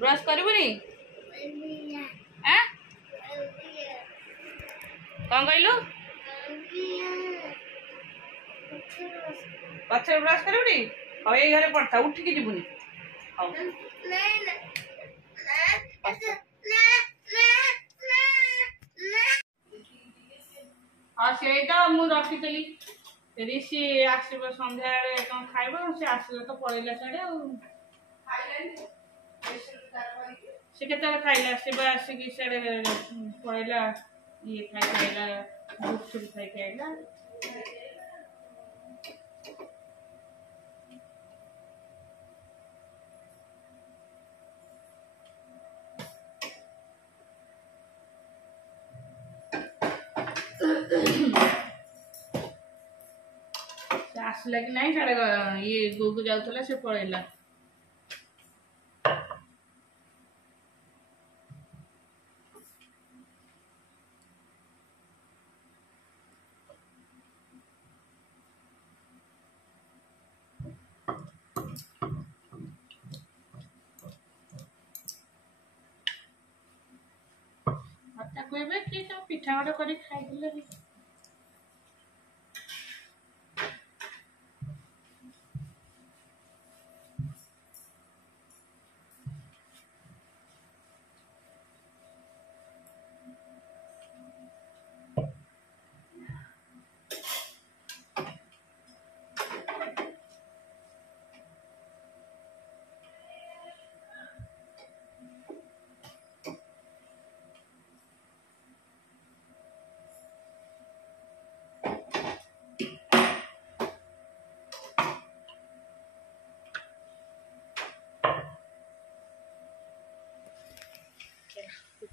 Brush करबुनी कौन कहलु पछे ब्रश करबुनी हौ ए घरे पड़ता उठिकी जीवुनी हौ हाँ सेटा मु रखिली ऋषि आसब संध्या कौन खाइब से आसले तो पड़ेगा साड़े से के खाइला से आसिक साड़े पड़ेगा ये खाइला गुपचुप खाइला आसला कि नहीं साड़े ये गोगु जाऊला से पड़ेगा कहबे कि पिठा गोटे कर खाइले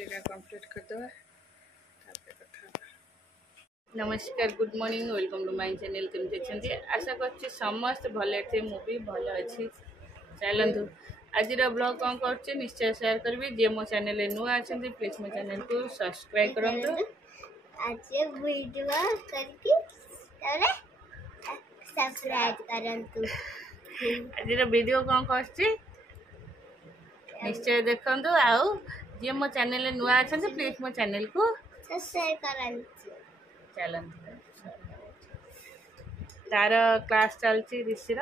कंप्लीट कर दो। नमस्कार good morning welcome to my channel केमती अच्छे आशा कर समस्त भले थे मुझे भल अच्छी चलतु आज ब्लॉग कौन कर निश्चय शेयर करी जे मो चैनल नुआ अच्छा प्लीज मो चैनल को सब्सक्राइब करूँ आज वीडियो कौन कर निश्चय देखु आउ जे मो चैनल नुआ अच्छा प्लीज मो चैनल को सब्सक्राइब चलते तार क्लास चलती ऋषि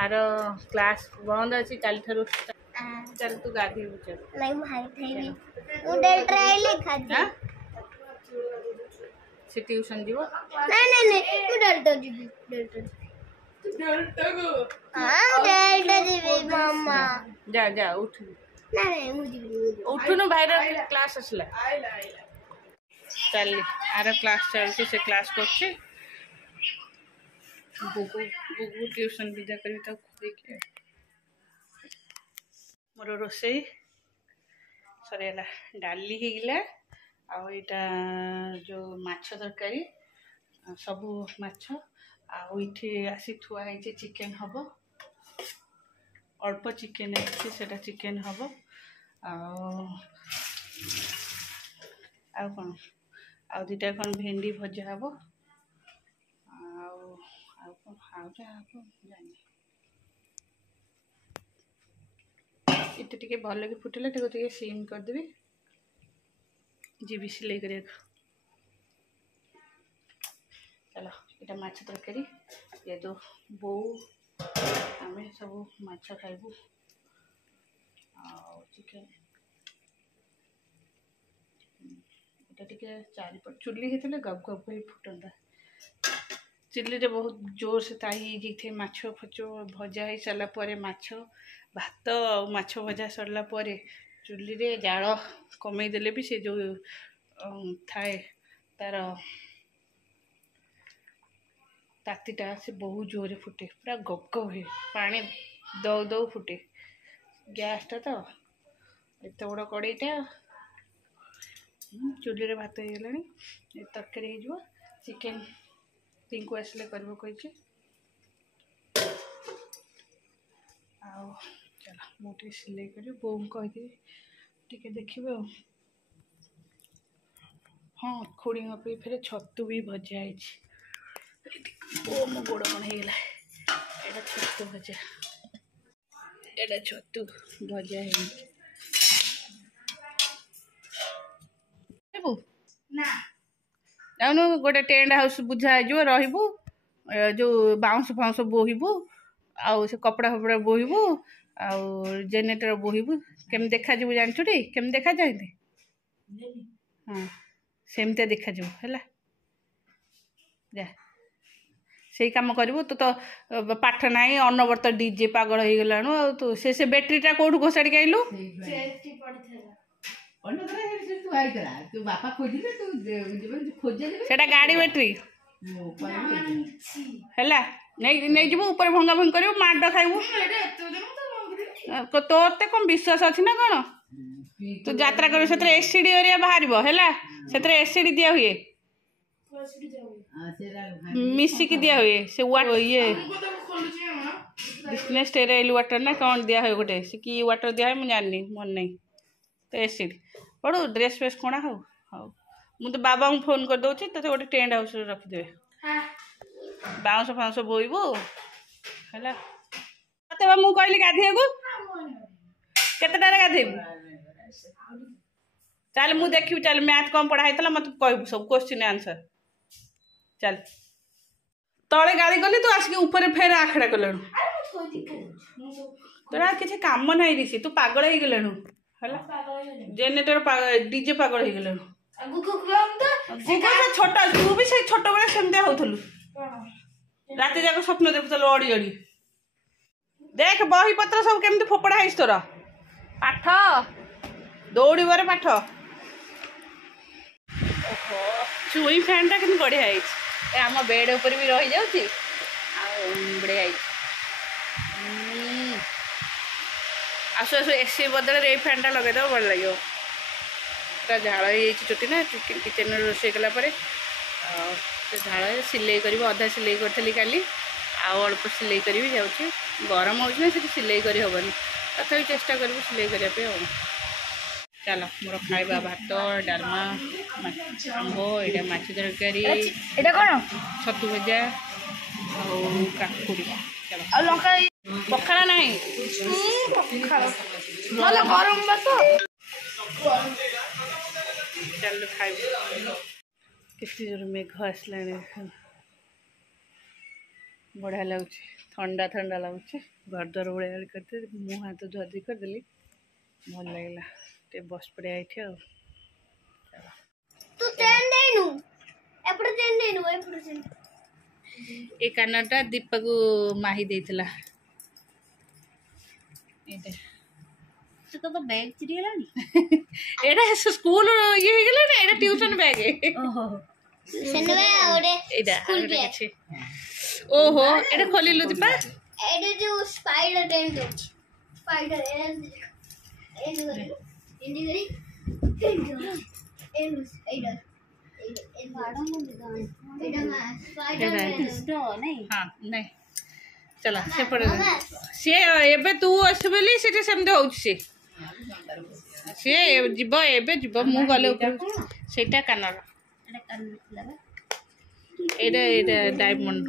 आर क्लास बंद अच्छी काली ठारू चल तू गाधी चल नहीं भाई थेबी उडल ट्रायल खादी से ट्यूशन जीवो नहीं उडल तो जीबी डेल्टा गो हां डेल्टा जीबी मम्मा जा जा उठ नहीं मुझे उठुनु भाई क्लास असला चल आर क्लास चलती से क्लास करछे गुगु गुगु ट्यूशन विदा करी तो देखिए मोर रोसई सरेला डाली हेगला आटा जो माछ तरकारी सबू माछ आठी आसी थुआई चिकेन हम अल्प चिकेन है चिकेन हम कौन आ दुटा कौन भेंडी भजा हम इतने टे भल कि फुटिले टे सीम करदेवी जीवी सिलाई कर चलो यहाँ माछ तरकारी ये तो बो आम सब माछ खाइबू चिकेन ये टे चारिपट चुली होते गप गप फुटंता चिल्ली रे बहुत जोर से ताई थे माछ फच भजा हो सारापर माछ भात माछ भजा सरला चुली रे जाल कमेदेले भी से जो थाए तार तातीटा से बहुत जोर फुटे पूरा गप गप हुए पानी दौ दौ फुटे गैसटा तो एत बड़ कड़ईटा चुली रे भात हो तरकारी हो चिकेन पिंकु आसले कर चल मुझे सिलाई कर बो कही देखिए हाँ खुड़ी पे फिर छतु भी भजा है मो गोड़ कौन होगा छतु भजा एटा छतु भजा है ना जाऊनु गोटे टेंट हाउस बुझा हो रहबू जो बाउंस फाउंस बोहिबू आउ से कपड़ा फपड़ा बोहिबू आउ जेनेरेटर बोहिबू केम देखा जीवु जानछु टी केम देखा जाइते हां सेमते देखा जीवु हैला जा से काम करू तू तो पाठ ना अनवर्त डीजे पागल हो गलाणु तू से बैटेरीटा कौटू घोषाड़ी आइलु सेटा गाड़ी बैटेरी हैला नहीं जीवु ऊपर भंगा भंग करू माड खाइबू तोते कौन विश्वास अच्छी ना कौन तू यात्रा कर एसिड एरिया बाहर है एसिड दिया हुए मिसिकी दिया हुए से ये स्टेराइल वाटर ना कौन दिया हुए गोटे से कि वाटर दिया है मुझे जाननी मन नहीं तो एसिड पढ़ू ड्रेस फ्रेस कणा हो हाँ मुझे बाबा को फोन कर दूसरी तो गोटे टेंट हाउस रखिदे बाउंस फाउंस बोईबू है मत मु कहली गाधे को केतटारे गाधेबू चल मु देखी चल मैथ कम पढ़ाई मत कहबू सब क्वेश्चन आंसर चल तले गाड़ी गली तू आसिक ऊपर फेर आखड़ा कलु तोरा किसी काम ना ऋषि तू पागल हो गलु जेनेरेटर डीजे पागल हो गलु छोट तू भी से छोट बेले सेमती होलु रात जाक स्वप्न देखुलु अड़ी अड़ी देख बही पत्र सब केमती फोपड़ा है तोर पाठ दौड़े पाठ चुई फैन टा कि बढ़िया है आम बेड ऊपर भी रही जाऊँगी बढ़िया आसु आसु एसी बदल ये फैन टा लगे भल लगे पूरा झाड़ हो चुटी ना किचन रोषे कलापर झाड़ सिलाई कर अधा सिलाई करी काली अल्प सिलाई करी जाऊँगी गरम हो सिलाई कर हेनी तथा चेष्टा करूँ सिलाई करने चल मोर खाइबा भात डालमा आंब ये माछ तरकारी छतु भजा काकुड़ी पखाड़ा ना गरम चल खाइब कितनी जोर मेघ आसला बढ़िया लगुच ठंडा ठंडा लगुच घर द्वार ओढ़ा करते मुँह हाथ धुआधुई करदेली भल लगे बस पड़े आई तू ट्रेन देनु एपड़ ट्रेन देनु एपड़ ट्रेन ए कानटा दीपा को माही देइतला एटा तो तो बैग चिरी लानी एटा स्कूल ये हे गेला ना एटा ट्यूशन बैग है ओहो सेनवे ओडे एटा स्कूल बैग ओहो एटा खोलिलु दीपा एडे जो स्पाइडर ट्रेन दो स्पाइडर ए इंडिगरी हाँ नहीं चला से पड़े सी एबे तू आस बोली से सेमती हो सी जीव एबे जीव मु गले सेटा कानर एटा एटा डायमंड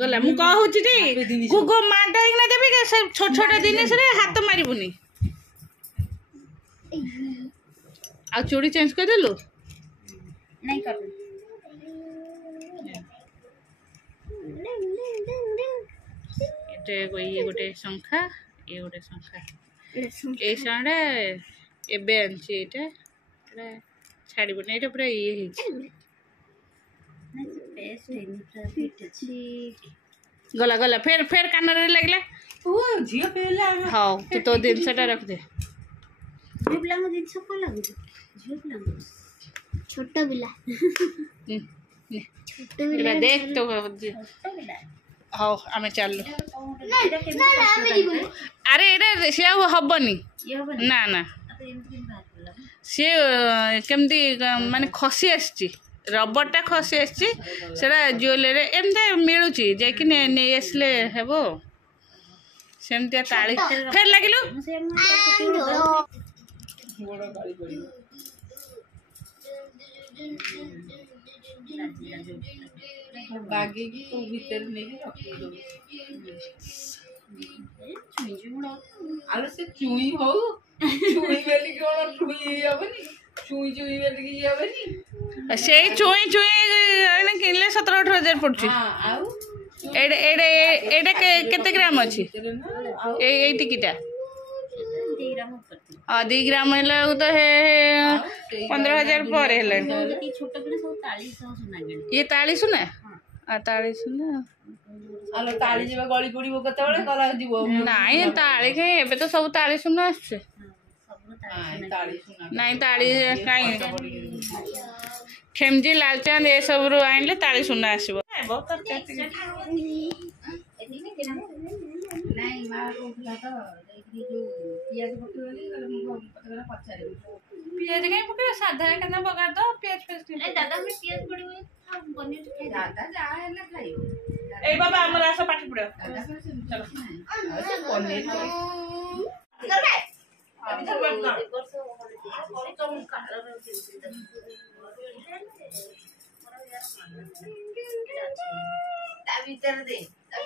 गला मु कहूची टी गुगो माडा इना देबे के छोट छोट जिनिस रे हाथ मारिबुनी आ चूड़ी चेंज कर देलु नहीं कर एटे ये गोटे संखा ये गोटे संखा ए साडे एबे आनची एटा छाड़िबुनी एटा पूरा ये हिच गला गला फेर फेर कान रे लगला ओ झियो पेला हां तू तो दिन सेटा रख दे झियो पिला को दिन सब लागु झियो पिला छोटा बिला छोटा बिला देख तो छोटा बिला हां आमे चल ना आमे जीवन अरे एटा से हबनी ना ना से केमती माने खसी आछी रबरटा खसी आसी ज्वेलरी एमती मिलूँ जाकि नहीं आसले हेब सेमती ताली फेर लगिलु बागेगी भीतर नहीं रखी आलो से चुई हो चुई बेली कोन चुई हबनी चुई चुई बेली की हबनी से चुई चुई एने किनले 17-18 पड़छि हां आउ एडे एडे एडे केते ग्राम अछि ए टिकिटा 2 ग्राम ऊपर 2 ग्राम हेला तो हे 15,000 पर हेला छोट के सब 40 सुना ये 40 सुना आ 40 सुना आलो ताली जेबा गली पड़िबो कते बेले कला दिबो नाही ताली के एबे तो सब ताली सुना आछे नहीं ताली काई खेमजी लालचांद ए सब रु आइले ताली सुना आसीबो बहुत तरकारी नहीं मां रोला तो देखि जो पियाज पकेली मु पचारे पियाज काई पके साधा केना पका दो पियाज फेस नहीं दादा में पियाज पड़िबो बनी दादा जा हैला खाइयो ए बाबा हमर आसा पाठी पड़ो चलो पनीर अभी तो बात कर तो काला भीतर दे ए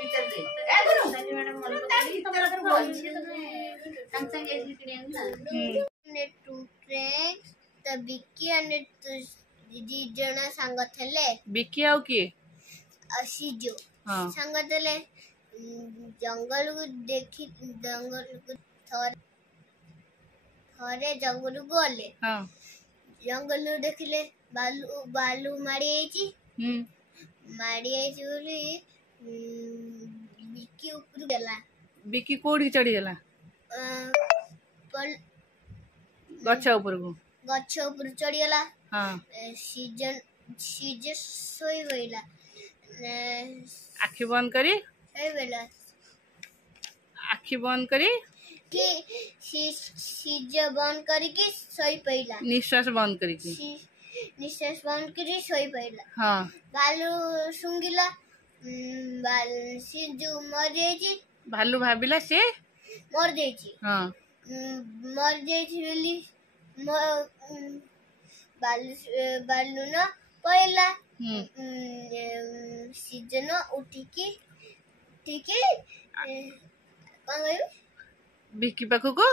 करो मैडम मन संग ऐसी किडियन ना ने टू ट्रैक्स द बिक्की एंड दीदी जना संग थले बिक्की आउ की असीजो हां संग थले जंगल को देखि जंगल को थरे जंगल को गले हां जंगल देखले बालू बालू मारी आइची मारी आइची बोली बिक्की ऊपर गेला बिक्की कोडी चढ़ी गेला गच्छ ऊपर चढ़ी गेला हां सीजन सोई गइला आखी बंद करी सोई गइला आखी बंद करी कि सीज बंद करी कि सोई पइला निश्वास बंद करी कि निश्वास बंद करी सोई पइला हां भालू सुंगिला सिजु मर जाइची भालू भाबिला से मर जाइची हां मर जाइची बोली बालू न पइला सीजन उठिकी कौन गयो बिक्की पाखु को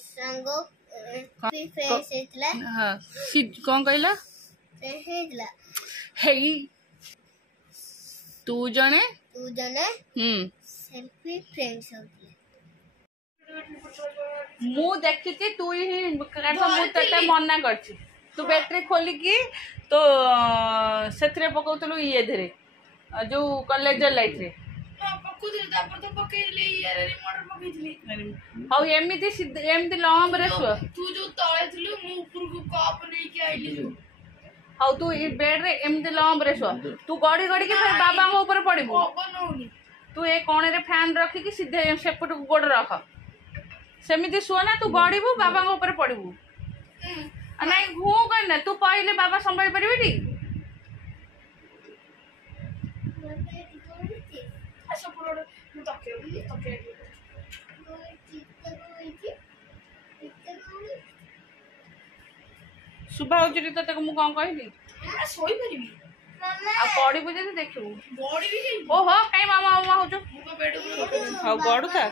संगो फेस हेतला हां कौन कहला फेस हेतला हेई तू जने सेल्फी फ्रेंड्स होतले मु देखिति तू ही काठ मु तते मना करछि तू बैटरी खोली की तो सेथरे पकौतलु ये धरे जो कॉलेज लाइट रे पकुदे तापर तो पकेले यार रिमोट पकेइली हाउ एमिति एमिति लंब रे सो तू जो तळे थलु मु ऊपर को कप नै के आइली जो हाउ तू ई बेड रे एमिति लंब रे सो तू गड़ी गड़ी के फिर बाबा को ऊपर पड़िबो बनौनी तू ए कोणे रे फैन रखी की सीधे सेपट को गोड़ रख सेमिति सो ना तू गड़ीबू बाबा को ऊपर पड़िबू नहीं घू करना तू पहले बाबा संभाल परिबेटी अच्छा पुरो मु तके सुबह होचरी तते मु कोन कहली आ सोई परिबी आ पड़ी बुझे देखिबू बॉडी भी ओहो काई मामा मामा होचो मु बेड हां गडू था